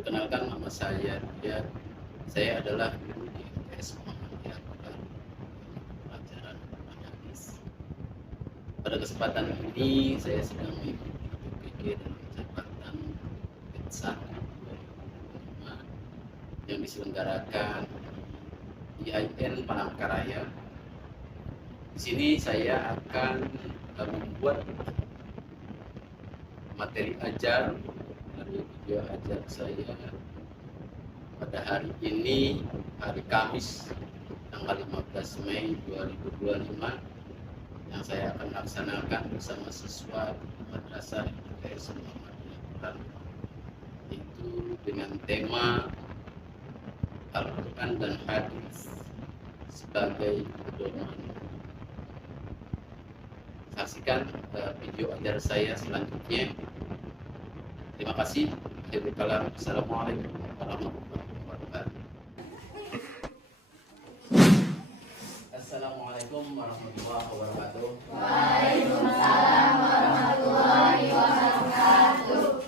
Perkenalkan, nama saya Riyad. Saya adalah guru di MTS Muhammadiyah Kota pelajaran Analisis. Pada kesempatan ini saya sedang mengikuti PPG dalam jabatan PETSAT 2025 yang diselenggarakan IAIN Palangkaraya. Di sini saya akan membuat materi ajar dari video ajar saya pada hari ini, hari Kamis tanggal 15 Mei 2025, yang saya akan laksanakan bersama siswa Madrasah MTS Muhammadiyah Kota, itu dengan tema Al-Quran dan Hadis sebagai pedoman. Saksikan video ajar saya selanjutnya. Terima kasih. Assalamualaikum warahmatullahi wabarakatuh. Assalamualaikum warahmatullahi wabarakatuh. Waalaikumsalam warahmatullahi wabarakatuh.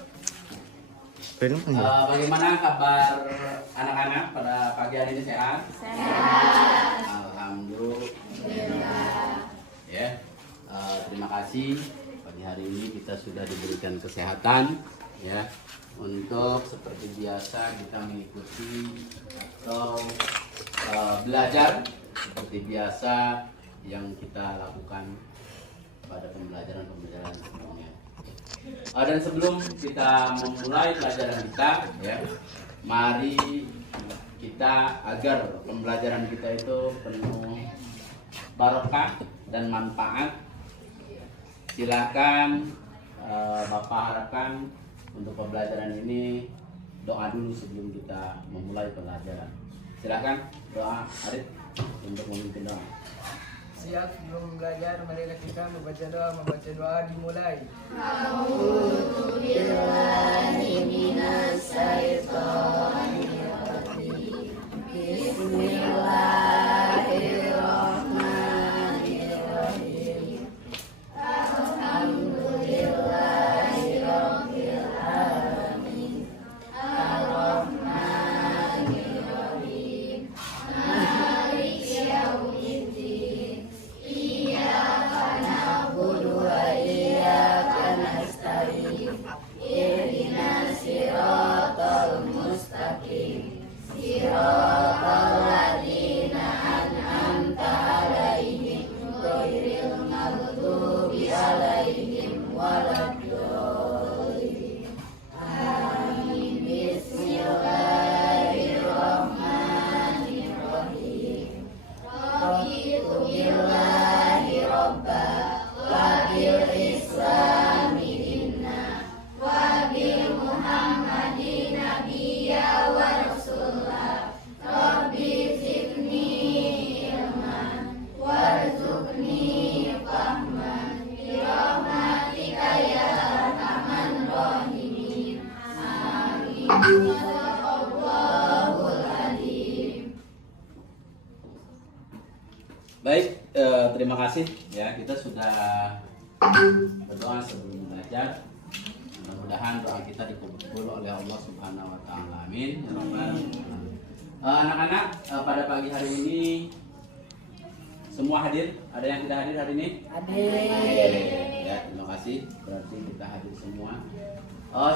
Bagaimana kabar anak-anak pada pagi hari ini, sehat? Sehat. Alhamdulillah. Ya, terima kasih. Pagi hari ini kita sudah diberikan kesehatan, ya. Untuk seperti biasa kita mengikuti atau belajar seperti biasa yang kita lakukan pada pembelajaran sebelumnya. Dan sebelum kita memulai pelajaran kita, ya, mari kita agar pembelajaran kita itu penuh barokah dan manfaat. Silakan Bapak harapkan untuk pembelajaran ini doa dulu sebelum kita memulai pelajaran. Silakan doa Arif untuk memimpin doa. Siap, sebelum belajar marilah kita membaca doa dimulai. A'udzu billahi minas syaitonir rajim. Bismillahirrahmanirrahim. Alhamdulillahirabbil alamin. Arrahmanirrahim. Maliki yaumiddin. Iyyaka na'budu wa iyyaka nasta'in. Ihdinas siratal mustaqim. Siratal ladzina an'amta 'alaihim ghairil maghdubi 'alaihim waladdallin. Amin. Bismillahirrahmanirrahim. Raditu billahi rabba wa bil islami dinna wa bi Muhammadin nabiyya wa rasulah. Rabbi zidni ilman warzuqni fahman bi rahmatika ya arhamar rahimin. Amin. Sadaqallahul adzim. Baik, terima kasih ya, kita sudah berdoa sebelum belajar. Mudah-mudahan doa kita dikabul oleh Allah Subhanahu wa taala. Amin. Ya Rabbal alamin. Anak-anak, pada pagi hari ini semua hadir? Ada yang tidak hadir hari ini? Hadir. Ya, terima kasih. Berarti kita hadir semua.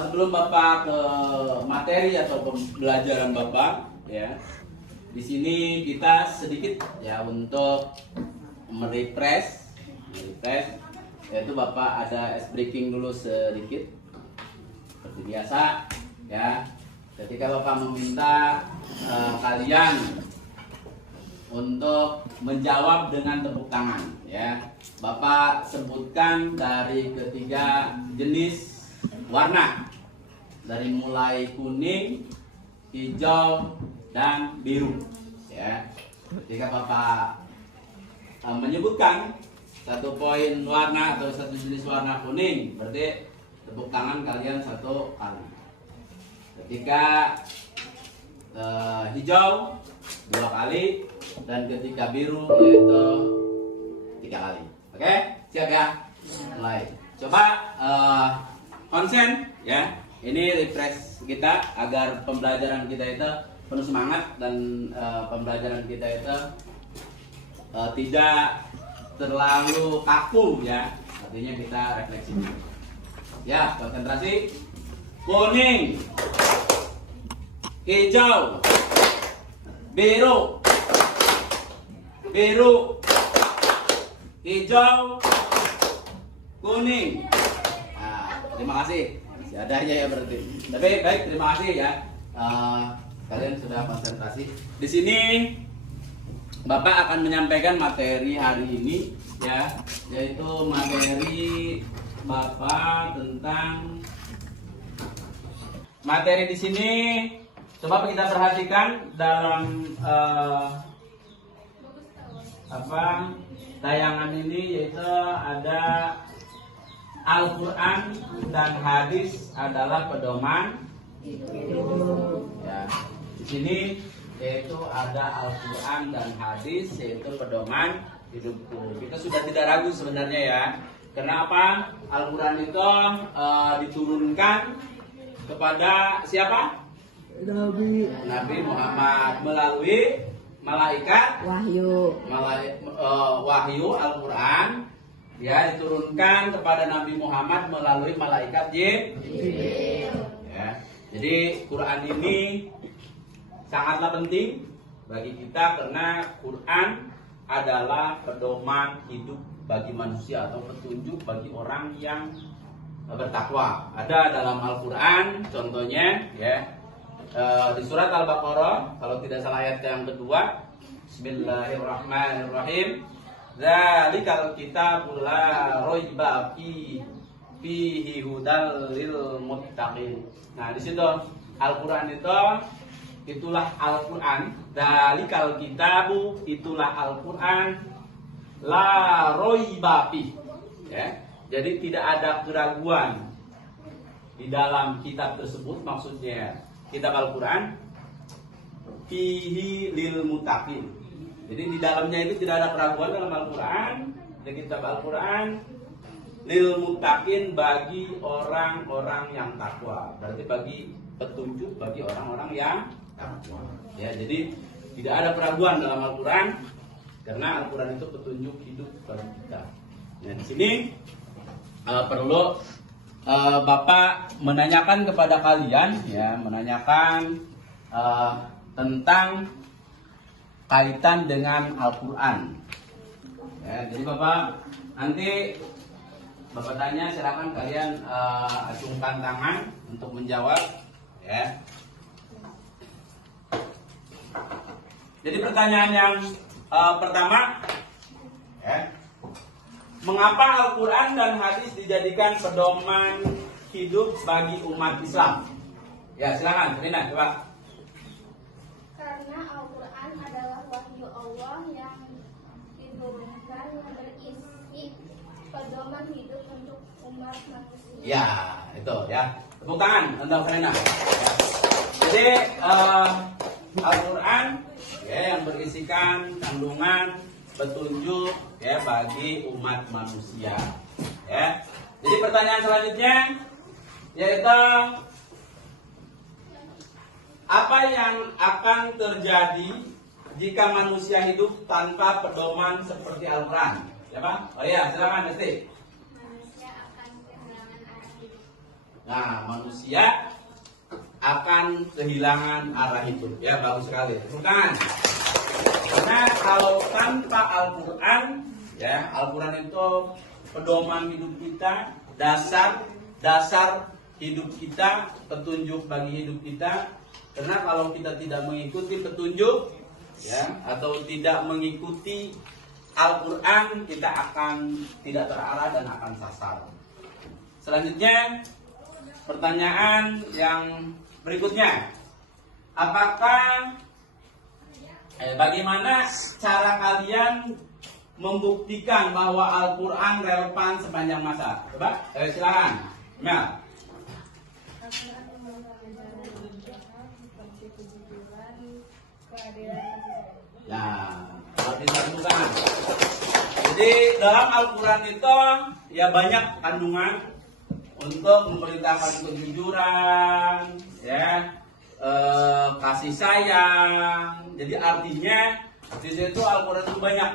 Sebelum Bapak ke materi atau pembelajaran Bapak, ya. Di sini kita sedikit ya untuk merefresh, yaitu Bapak ada ice breaking dulu sedikit seperti biasa, ya. Ketika Bapak meminta kalian untuk menjawab dengan tepuk tangan, ya. Bapak sebutkan dari ketiga jenis warna, dari mulai kuning, hijau, dan biru, ya. Ketika Bapak menyebutkan satu poin warna atau satu jenis warna kuning, berarti tepuk tangan kalian satu kali. Ketika hijau 2 kali, dan ketika biru yaitu 3 kali. Oke, siap ya? Mulai. Coba konsen ya. ini refresh kita agar pembelajaran kita itu penuh semangat dan pembelajaran kita itu tidak terlalu kaku ya. Artinya kita refleksi. Ya, konsentrasi. Kuning, hijau, biru, biru, hijau, kuning. Nah, terima kasih. Masih ada aja ya berarti. Tapi baik, terima kasih ya. Kalian sudah konsentrasi. Di sini Bapak akan menyampaikan materi hari ini ya, yaitu materi Bapak tentang materi di sini. Coba kita perhatikan dalam tayangan ini, yaitu ada Al-Quran dan hadis adalah pedoman ya. Di sini yaitu ada Al-Quran dan hadis yaitu pedoman hidupku. Kita sudah tidak ragu sebenarnya ya. Kenapa? Al-Quran itu diturunkan kepada siapa? Nabi Muhammad melalui malaikat wahyu Al-Quran ya, diturunkan kepada Nabi Muhammad melalui malaikat Jibril ya. Jadi Quran ini sangatlah penting bagi kita karena Quran adalah pedoman hidup bagi manusia atau petunjuk bagi orang yang bertakwa. Ada dalam Al-Quran contohnya ya, di surat Al-Baqarah kalau tidak salah ayat yang kedua, Bismillahirrahmanirrahim. Dzalikal kitabul la raiba fihi hudal lil muttaqin. Nah, di situ Al-Qur'an itulah Al-Qur'an. Dzalikal kitabu, itulah Al-Qur'an, la raiba fi. Ya. Jadi tidak ada keraguan di dalam kitab tersebut, maksudnya kitab Al-Qur'an fihi lil muttaqin. Jadi di dalamnya itu tidak ada keraguan dalam Al-Quran. Di kitab Al-Quran lil muttaqin, bagi orang-orang yang takwa. Berarti bagi petunjuk bagi orang-orang yang takwa. Ya, jadi tidak ada keraguan dalam Al-Quran karena Al-Quran itu petunjuk hidup bagi kita. Nah, di sini perlu Bapak menanyakan kepada kalian ya, menanyakan tentang kaitan dengan Al-Quran ya. Jadi Bapak nanti Bapak tanya, silakan kalian acungkan tangan untuk menjawab ya. Jadi pertanyaan yang pertama ya, mengapa Al-Quran dan hadis dijadikan pedoman hidup bagi umat Islam? Ya, silakan Rina, coba. Karena Al-Quran adalah wahyu Allah yang diturunkan yang berisi pedoman hidup untuk umat manusia. Ya, itu ya. Tepuk tangan untuk Rina. Ya. Jadi Al-Quran ya, yang berisikan kandungan petunjuk ya bagi umat manusia. Ya. Jadi pertanyaan selanjutnya yaitu apa yang akan terjadi jika manusia hidup tanpa pedoman seperti Al-Quran? Ya Pak? Oh iya, silakan Esti. Manusia akan kehilangan arah hidup. Nah, manusia akan kehilangan arah hidup. Ya, bagus sekali. Bukan? Karena kalau tanpa Al-Quran, ya, Al-Quran itu pedoman hidup kita, dasar hidup kita, petunjuk bagi hidup kita. Karena kalau kita tidak mengikuti petunjuk ya, atau tidak mengikuti Al-Quran, kita akan tidak terarah dan akan sasar. Selanjutnya, pertanyaan yang berikutnya, apakah bagaimana cara kalian membuktikan bahwa Al-Quran relevan sepanjang masa? Coba, silakan Mel. Nah, disatukan. Jadi dalam Al-Quran itu ya banyak kandungan untuk memberitakan kejujuran, ya, kasih sayang. Jadi artinya di situ Al-Quran itu banyak.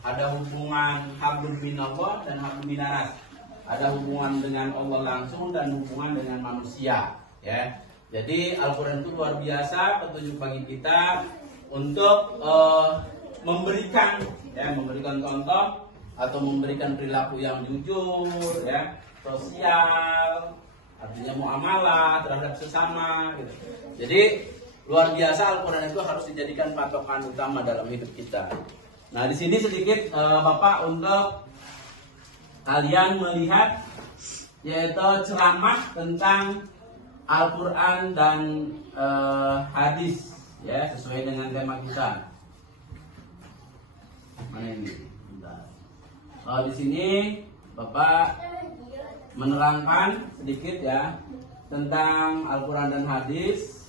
Ada hubungan hablum minallah dan hablum minanas. Ada hubungan dengan Allah langsung dan hubungan dengan manusia, ya. Jadi Al-Quran itu luar biasa petunjuk bagi kita untuk memberikan contoh atau memberikan perilaku yang jujur, ya, sosial, artinya muamalah terhadap sesama, gitu. Jadi luar biasa Al-Quran itu harus dijadikan patokan utama dalam hidup kita. Nah, di sini sedikit Bapak untuk kalian melihat, yaitu ceramah tentang Al-Quran dan hadis, ya, sesuai dengan tema kita. Mana ini? Bentar. Di sini Bapak menerangkan sedikit, ya, tentang Al-Quran dan hadis.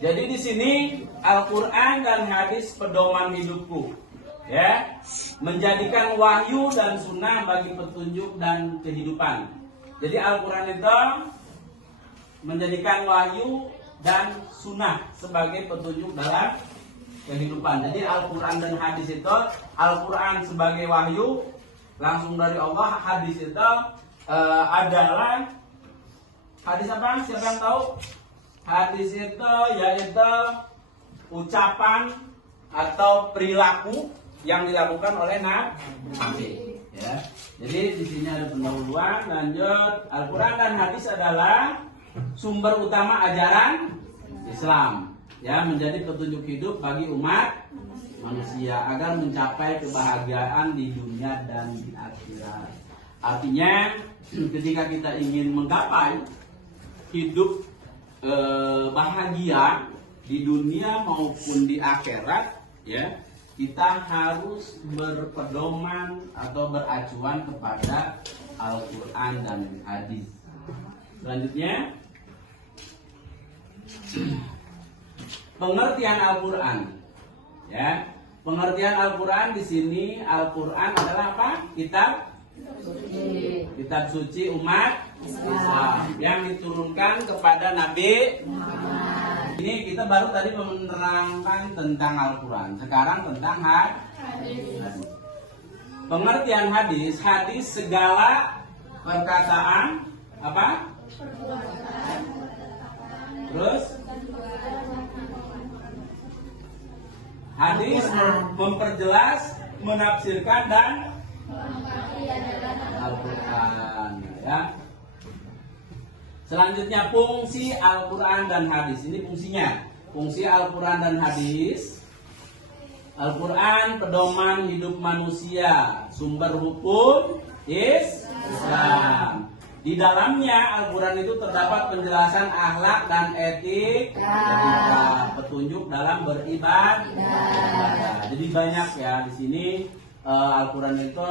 Jadi di sini Al-Quran dan hadis pedoman hidupku, ya, menjadikan wahyu dan sunnah bagi petunjuk dan kehidupan. Jadi Al-Quran itu menjadikan wahyu dan sunnah sebagai petunjuk dalam kehidupan. Jadi Al-Quran dan hadis itu, Al-Quran sebagai wahyu langsung dari Allah, hadis itu adalah hadis apa? Siapa yang tahu? Hadis itu yaitu ucapan atau perilaku yang dilakukan oleh Nabi. Ya. Jadi di sini ada pendahuluan, lanjut. Al-Quran dan hadis adalah sumber utama ajaran Islam, ya, menjadi petunjuk hidup bagi umat manusia agar mencapai kebahagiaan di dunia dan di akhirat. Artinya ketika kita ingin menggapai hidup bahagia di dunia maupun di akhirat, ya, kita harus berpedoman atau beracuan kepada Al-Quran dan hadis. Selanjutnya, pengertian Al-Quran, ya. Pengertian Al-Quran di sini, Al-Quran adalah apa? Kitab suci umat Islam yang diturunkan kepada Nabi Muhammad. Ini kita baru tadi menerangkan tentang Al-Quran. Sekarang tentang hadis. Pengertian hadis, hadis segala perkataan apa? Terus hadis memperjelas, menafsirkan dan Al-Quran, ya. Selanjutnya fungsi Al-Quran dan hadis. Ini fungsinya. Fungsi Al-Quran dan hadis. Al-Quran pedoman hidup manusia, sumber hukum Islam. Di dalamnya Al-Quran itu terdapat penjelasan akhlak dan etik, petunjuk dalam beribadah. Jadi banyak, ya, di sini Al-Quran itu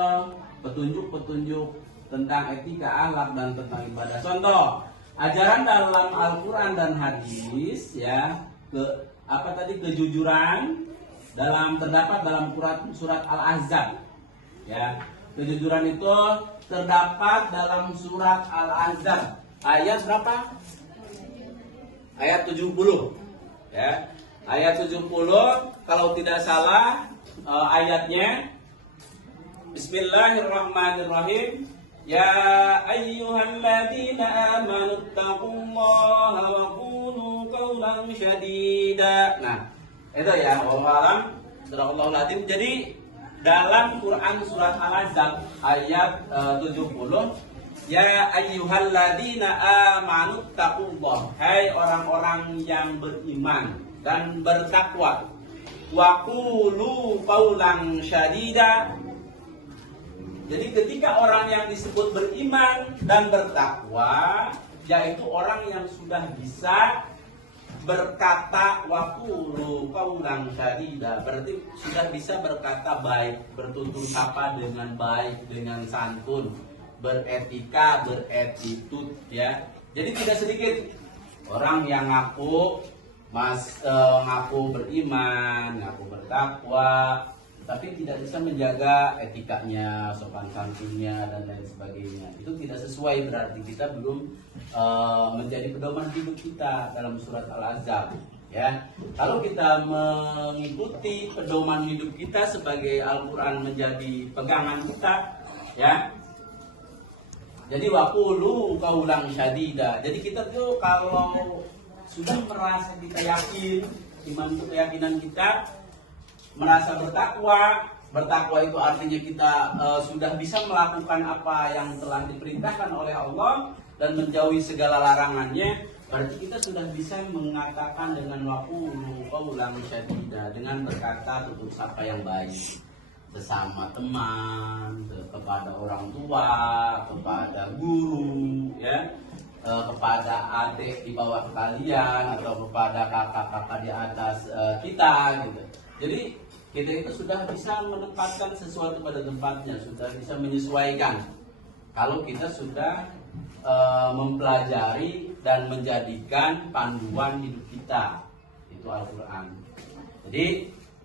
petunjuk-petunjuk tentang etika, akhlak, dan tentang ibadah. Contoh, ajaran dalam Al-Quran dan hadis, ya, kejujuran terdapat dalam surat Al-Ahzab, ya. Kejujuran itu terdapat dalam surat Al-Ahzab ayat berapa? Ayat 70, ya. Ayat 70 kalau tidak salah ayatnya. Bismillahirrahmanirrahim. Ya ayyuhalladzina amanu taqullaha wa qulu qawlan syadida. Nah, itu, ya, wallahu a'lam. Jadi dalam Quran surat Al-Ahzab ayat 70, ya ayyuhalladzina amanu taqullah, hai orang-orang yang beriman dan bertakwa, wa qulu qawlan syadida. Jadi ketika orang yang disebut beriman dan bertakwa, yaitu orang yang sudah bisa berkata waqulu qaulan syadida, berarti sudah bisa berkata baik, bertutur sapa dengan baik, dengan santun, beretika, beretitut, ya. Jadi tidak sedikit orang yang ngaku ngaku beriman, ngaku bertakwa, tapi tidak bisa menjaga etikanya, sopan santunnya dan lain sebagainya. Itu tidak sesuai, berarti kita belum menjadi pedoman hidup kita dalam surat Al-Ahzab. Ya, kalau kita mengikuti pedoman hidup kita sebagai Al-Quran menjadi pegangan kita, ya. Jadi waqulu qaulan syadida. Jadi kita tuh kalau sudah merasa kita yakin, iman itu keyakinan kita, merasa bertakwa. Bertakwa itu artinya kita sudah bisa melakukan apa yang telah diperintahkan oleh Allah dan menjauhi segala larangannya. Berarti kita sudah bisa mengatakan dengan waqulu qaulan syadida, dengan berkata tutur sapa yang baik bersama teman, kepada orang tua, kepada guru, ya, kepada adik di bawah kalian atau kepada kakak-kakak di atas kita, gitu. Jadi kita itu sudah bisa menempatkan sesuatu pada tempatnya, sudah bisa menyesuaikan. Kalau kita sudah mempelajari dan menjadikan panduan hidup kita, itu Al-Quran. Jadi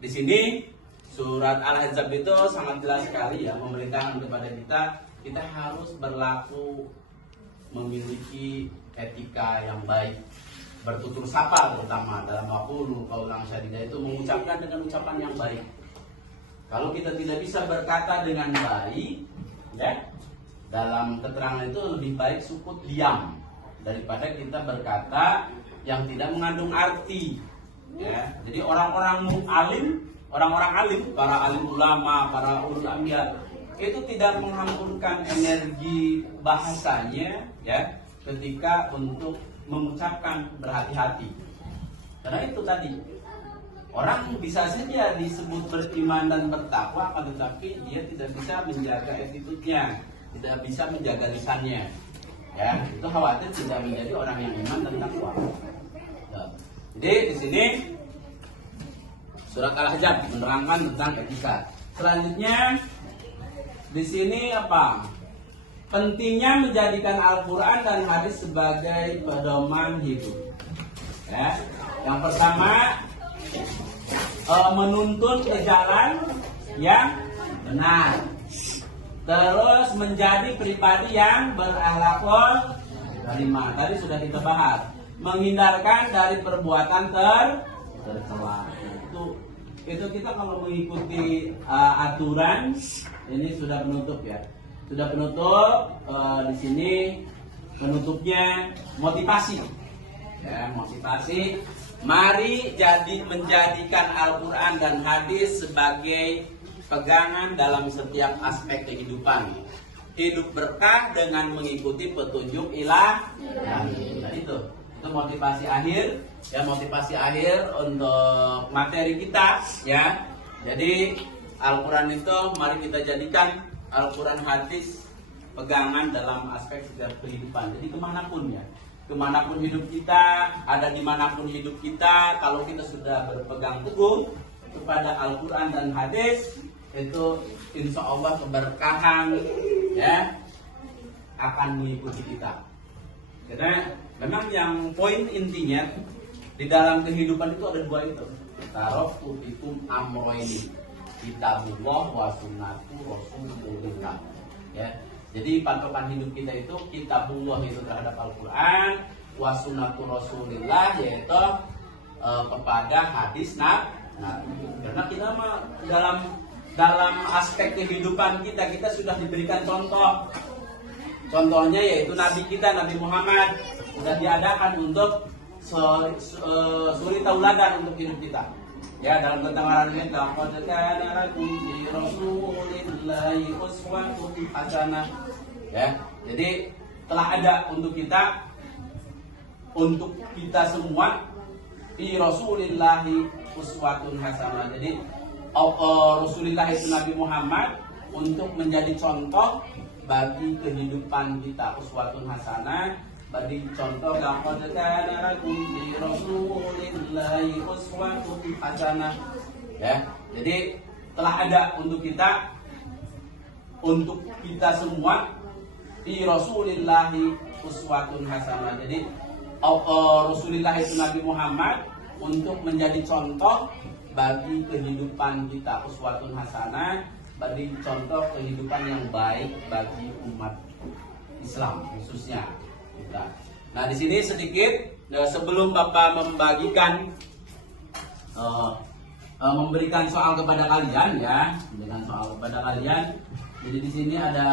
di sini surat Al-Ahzab itu sangat jelas sekali ya, memerintahkan kepada kita harus berlaku, memiliki etika yang baik, bertutur sapa terutama dalam waqulu qaulan syadida, itu mengucapkan dengan ucapan yang baik. Kalau kita tidak bisa berkata dengan baik, ya, dalam keterangan itu lebih baik sukut diam daripada kita berkata yang tidak mengandung arti. Ya, jadi orang-orang alim, para alim ulama, para ulul ambiya, itu tidak menghamburkan energi bahasanya, ya, ketika untuk mengucapkan berhati-hati. Karena itu tadi, orang bisa saja disebut beriman dan bertakwa, akan tetapi dia tidak bisa menjaga attitude-nya, tidak bisa menjaga lisannya. Ya, itu khawatir tidak menjadi orang yang iman dan takwa. Ya. Jadi di sini surat Al-Ahzab menerangkan tentang etika. Selanjutnya di sini apa? Pentingnya menjadikan Al-Quran dan hadis sebagai pedoman hidup. Ya. Yang pertama, menuntun ke jalan yang benar. Terus menjadi pribadi yang berakhlakul karimah. Tadi sudah kita bahas. Menghindarkan dari perbuatan tercela. Itu kita kalau mengikuti aturan ini sudah penutup ya. Sudah penutup di sini penutupnya motivasi. Ya, motivasi. Mari menjadikan Al-Quran dan hadis sebagai pegangan dalam setiap aspek kehidupan. Hidup berkah dengan mengikuti petunjuk ilahi. Nah, itu motivasi akhir, ya, motivasi akhir untuk materi kita, ya. Jadi Al-Quran itu mari kita jadikan Al-Quran hadis pegangan dalam aspek setiap kehidupan. Jadi kemanapun hidup kita, ada dimanapun hidup kita, kalau kita sudah berpegang teguh kepada Al-Quran dan hadis, itu insya Allah keberkahan, ya, akan mengikuti kita. Karena memang yang poin intinya di dalam kehidupan itu ada dua itu. Taraktu fikum amroini, kitabullah wa sunnatu rasulillah. Ya. Jadi patokan hidup kita itu kitabullah itu terhadap Al-Quran, wa sunnatu rasulillah yaitu kepada hadis Nabi. Karena kita dalam aspek kehidupan kita sudah diberikan contoh. Contohnya yaitu Nabi kita, Nabi Muhammad, sudah diadakan untuk suri tauladan untuk hidup kita. Ya, dalam keterangan ini laqad kana lakum fi rasulillahi uswatun hasanah. Ya, jadi telah ada untuk kita semua fi rasulillahi uswatun hasanah. Jadi Rasulullah itu Nabi Muhammad untuk menjadi contoh bagi kehidupan kita, uswatun hasanah, bagi contoh laqad kana lakum fi rasulillahi uswatun hasanah. Ya, jadi telah ada untuk kita semua fi rasulillahi uswatun hasanah. Jadi Rasulullah itu Nabi Muhammad untuk menjadi contoh bagi kehidupan kita, uswatun hasanah, bagi contoh kehidupan yang baik bagi umat Islam khususnya kita. Nah, di sini sedikit sebelum Bapak membagikan memberikan soal kepada kalian ya, memberikan soal kepada kalian. Jadi di sini ada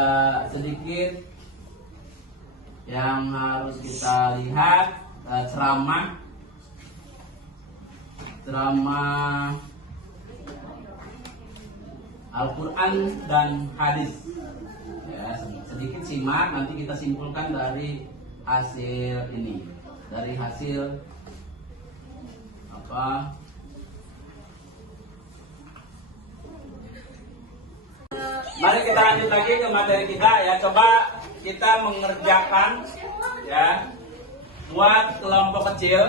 sedikit yang harus kita lihat, ceramah Al-Quran dan hadis. Ya, sedikit simak, nanti kita simpulkan dari hasil ini, dari hasil apa? Mari kita lanjut lagi ke materi kita ya. Coba kita mengerjakan ya, buat kelompok kecil.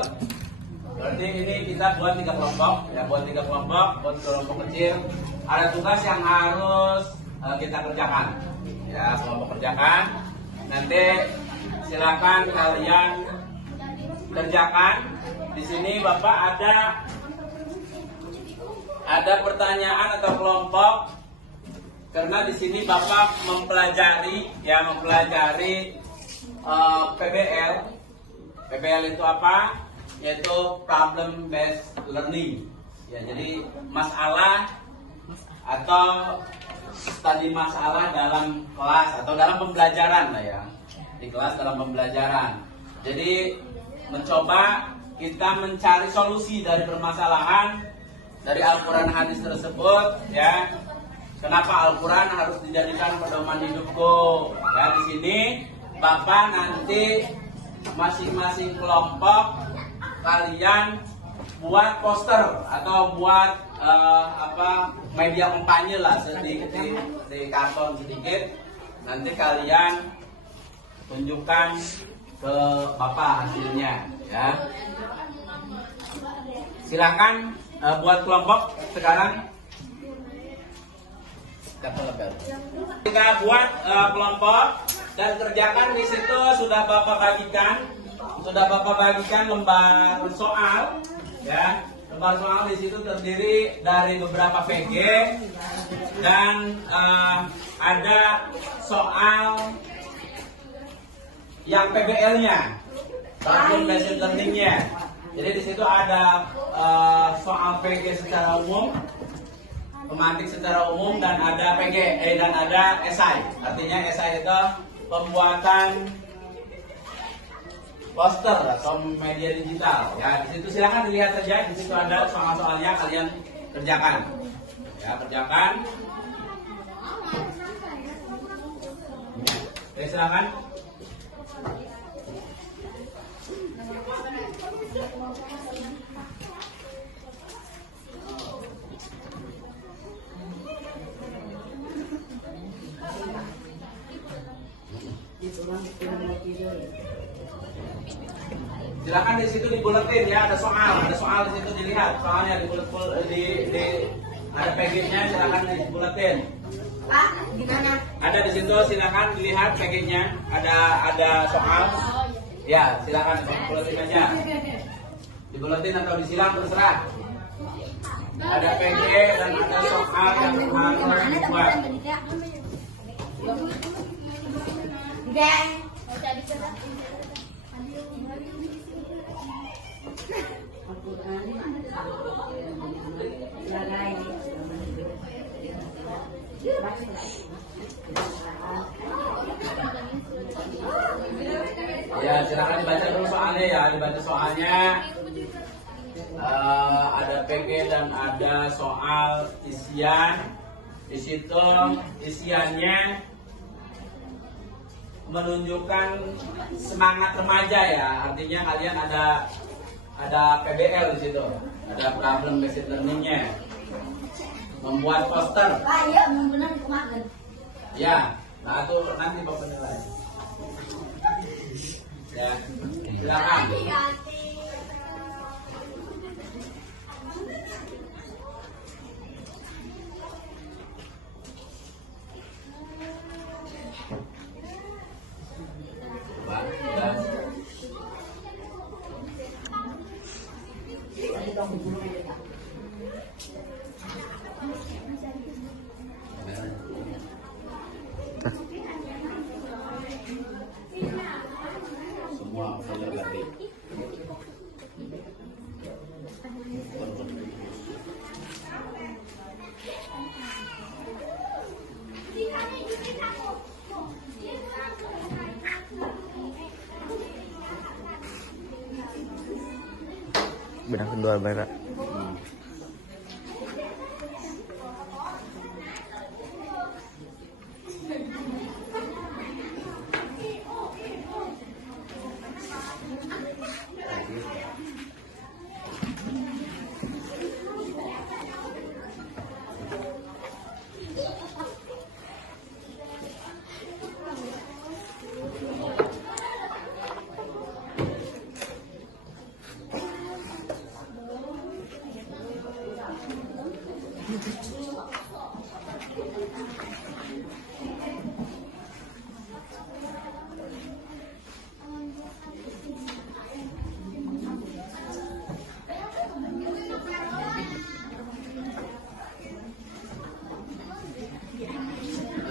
Berarti ini kita buat 3 kelompok ya, buat 3 kelompok, buat kelompok kecil. Ada tugas yang harus kita kerjakan ya, kelompok kerjakan. Nanti silakan kalian kerjakan. Di sini Bapak ada pertanyaan atau kelompok, karena di sini Bapak mempelajari PBL. PBL itu apa? Yaitu problem based learning. Ya, jadi masalah atau tadi masalah dalam kelas atau dalam pembelajaran lah ya. Di kelas dalam pembelajaran. Jadi mencoba kita mencari solusi dari permasalahan dari Al-Quran hadis tersebut ya. Kenapa Al-Quran harus dijadikan pedoman hidupku? Ya, di sini Bapak nanti masing-masing kelompok kalian buat poster atau buat media kampanye lah sedikit di karton sedikit. Nanti kalian tunjukkan ke Bapak hasilnya ya. Silakan buat kelompok sekarang. Kita buat kelompok dan kerjakan. Di situ sudah Bapak bagikan lembar soal ya. Lembar soal di situ terdiri dari beberapa PG dan ada soal yang PBL-nya, problem based learning-nya. Jadi di situ ada soal PG secara umum, tematik secara umum, dan ada PG dan ada esai. Artinya esai itu pembuatan poster atau media digital. Ya, di situ silakan dilihat saja. Di situ ada soal-soalnya, kalian kerjakan. Ya, kerjakan. Oke, silakan. Silakan di situ di buletin ya, ada soal di situ dilihat soalnya di ada PG-nya, silakan di buletin. Pak, gimana? Ada di situ, silakan dilihat PG-nya, ada soal. Ya, silakan di buletin aja. Di buletin atau disilang terserah. Ada PG dan ada soal yang harus dibuat. Enggak. Ya, silakan dibaca dulu soalnya ya, dibaca soalnya. Ada PG dan ada soal isian. Di situ isiannya menunjukkan semangat remaja ya, artinya kalian ada PBL di situ, ada problem based learning-nya, membuat poster. Pak, iya benar kemarin. Ya, nah itu nanti Bapak nilai. Ya, silakan. Coba, ya. benang kedua bara.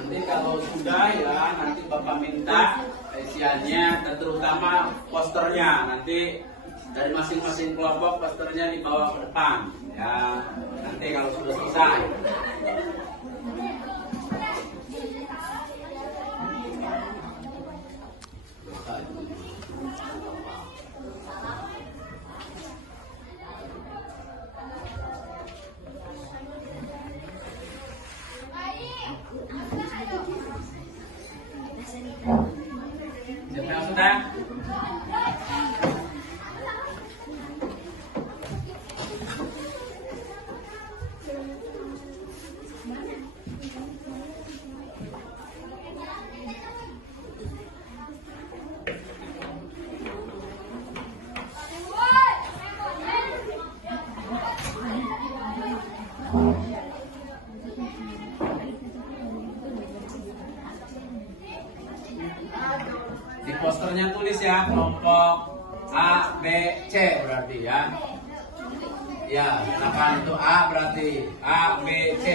Nanti kalau sudah ya, nanti Bapak minta isiannya dan terutama posternya. Nanti dari masing-masing kelompok posternya dibawa ke depan ya. Nanti kalau sudah selesai. Siapa yang sudah? Di posternya tulis ya kelompok A, B, C berarti ya. Ya, silakan itu A berarti A, B, C.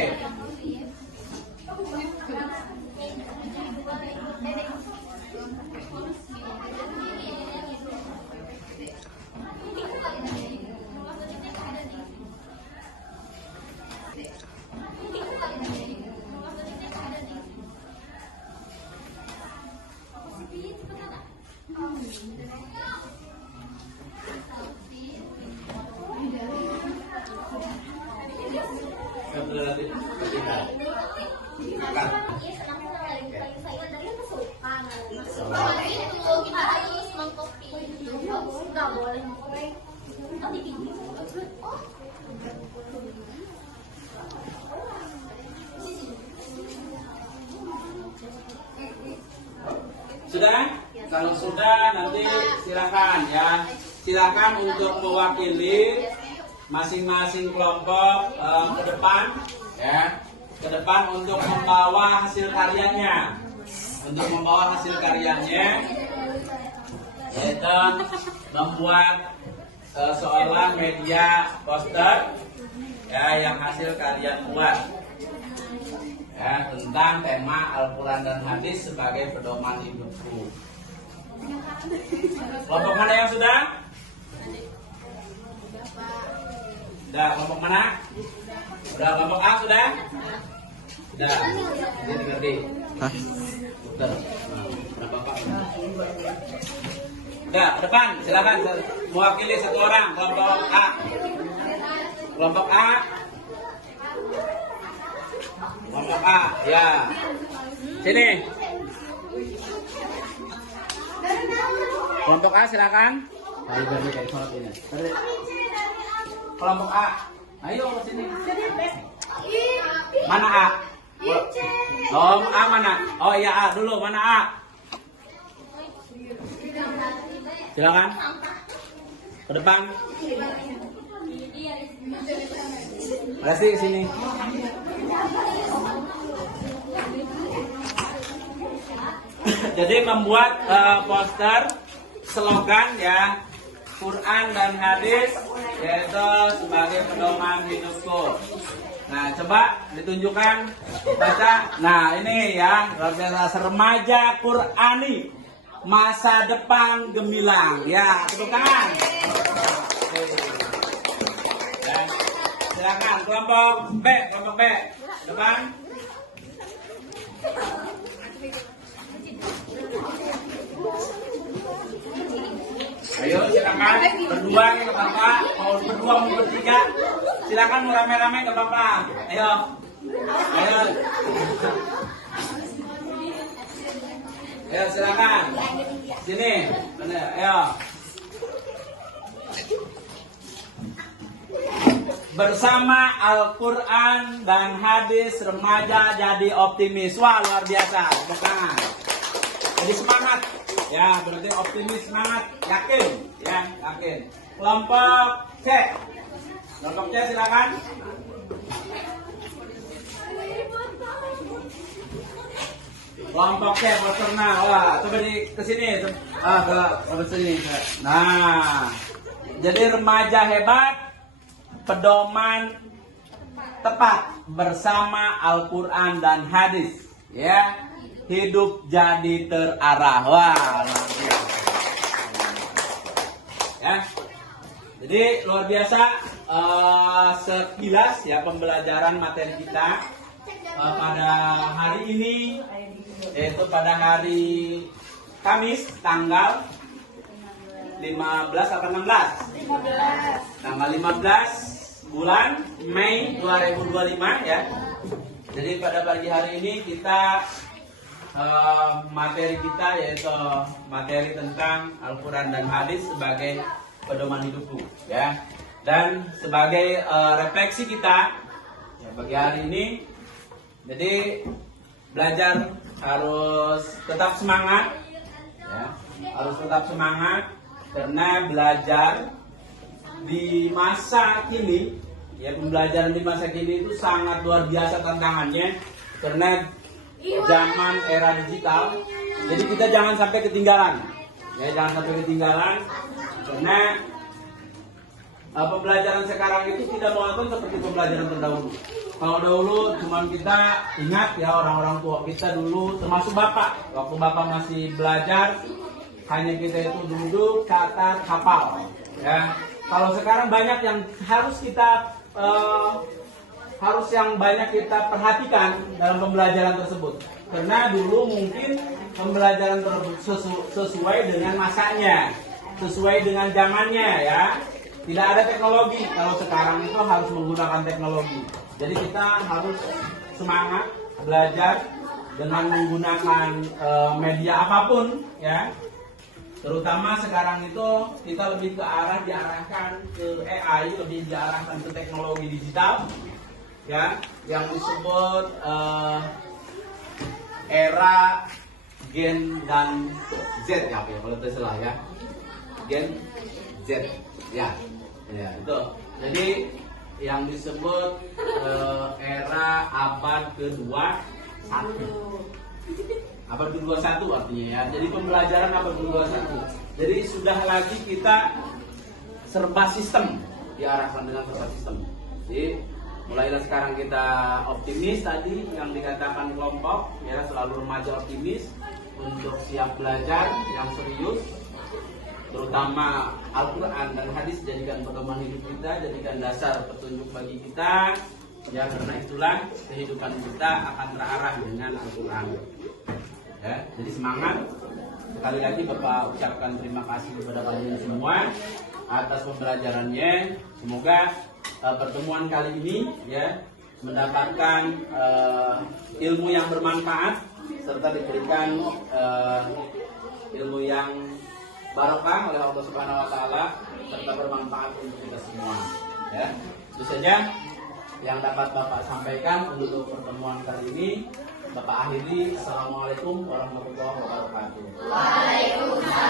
Sudah? Kalau sudah nanti silakan ya. Silakan untuk mewakili masing-masing kelompok ke depan ya. Ke depan untuk membawa hasil karyanya. Untuk membawa hasil karyanya yaitu membuat seolah media poster ya yang hasil kalian buat ya tentang tema Al-Quran dan Hadis sebagai pedoman hidupku. Kelompok mana yang sudah? Sudah, kelompok mana? Sudah, kelompok A sudah? Sudah, ini ngerti. Sudah, berapa Pak? Sudah, ke depan, silakan mewakili satu orang, kelompok A. Kelompok A. Kelompok A, ya. Sini. Kelompok A silakan. Kelompok A. Ayo ke sini. Mana A? Oh, A mana? Oh iya A dulu, mana A? Silakan. Ke depan. Kasih ke sini. Jadi membuat poster slogan ya Quran dan hadis yaitu sebagai pedoman hidupku. Nah coba ditunjukkan baca. Nah ini ya remaja Qurani masa depan gemilang ya tepuk tangan. Ya, silakan kelompok B depan. Ayo silakan berdua ke bapak, mau berdua mau bertiga, silakan mau rame-rame ke bapak. Ayo, ayo, ayo silakan. Sini, mana? Ayo. Bersama Al-Quran dan hadis remaja jadi optimis. Wah, luar biasa. Tepuk tangan. Jadi semangat. Ya, berarti optimis, semangat, yakin. Ya, yakin. Kelompok C. Kelompok C silakan. Kelompok C, Posterna. Wah, coba di kesini. Ke sini. Nah, jadi remaja hebat. Pedoman tepat bersama Al-Quran dan hadis, ya, hidup jadi terarah. Wah, luar biasa. Ya, jadi luar biasa. Sekilas ya pembelajaran materi kita pada hari ini, yaitu pada hari Kamis tanggal 15 atau 16? 15. Tanggal 15 bulan Mei 2025 ya. Jadi pada pagi hari ini kita materi kita yaitu materi tentang Al-Quran dan hadis sebagai pedoman hidupku ya. Dan sebagai refleksi kita ya, bagi hari ini, jadi belajar harus tetap semangat ya, harus tetap semangat karena belajar di masa kini, ya pembelajaran di masa kini itu sangat luar biasa tantangannya karena zaman era digital. Jadi kita jangan sampai ketinggalan, ya jangan sampai ketinggalan karena pembelajaran sekarang itu tidak monoton seperti pembelajaran terdahulu. Kalau dahulu cuman kita ingat ya orang-orang tua kita dulu, termasuk bapak, waktu bapak masih belajar hanya kita itu duduk, catat, hafal, ya. Kalau sekarang banyak yang harus kita banyak kita perhatikan dalam pembelajaran tersebut. Karena dulu mungkin pembelajaran tersebut sesuai dengan masanya, sesuai dengan zamannya ya. Tidak ada teknologi. Kalau sekarang itu harus menggunakan teknologi. Jadi kita harus semangat belajar dengan menggunakan media apapun ya. Terutama sekarang itu kita lebih diarahkan ke AI, lebih diarahkan ke teknologi digital ya, yang disebut era Gen dan Z ya, kalau tidak salah ya, Gen Z ya, ya itu. Jadi yang disebut era abad kedua abad ke-21 artinya ya. Jadi pembelajaran abad ke-21. Jadi sudah lagi kita serba sistem, diarahkan dengan serba sistem. Jadi mulailah sekarang kita optimis tadi yang dikatakan kelompok ya, selalu remaja optimis untuk siap belajar yang serius, terutama Al-Quran dan hadis jadikan pedoman hidup kita, jadikan dasar petunjuk bagi kita ya, karena itulah kehidupan kita akan terarah dengan Al-Quran ya. Jadi semangat. Sekali lagi Bapak ucapkan terima kasih kepada kalian semua atas pembelajarannya. Semoga pertemuan kali ini ya mendapatkan ilmu yang bermanfaat serta diberikan ilmu yang barokah oleh Allah Subhanahu wa taala serta bermanfaat untuk kita semua ya. Itu saja yang dapat Bapak sampaikan untuk pertemuan kali ini. Bapak akhiri. Assalamualaikum warahmatullahi wabarakatuh. Waalaikumsalam.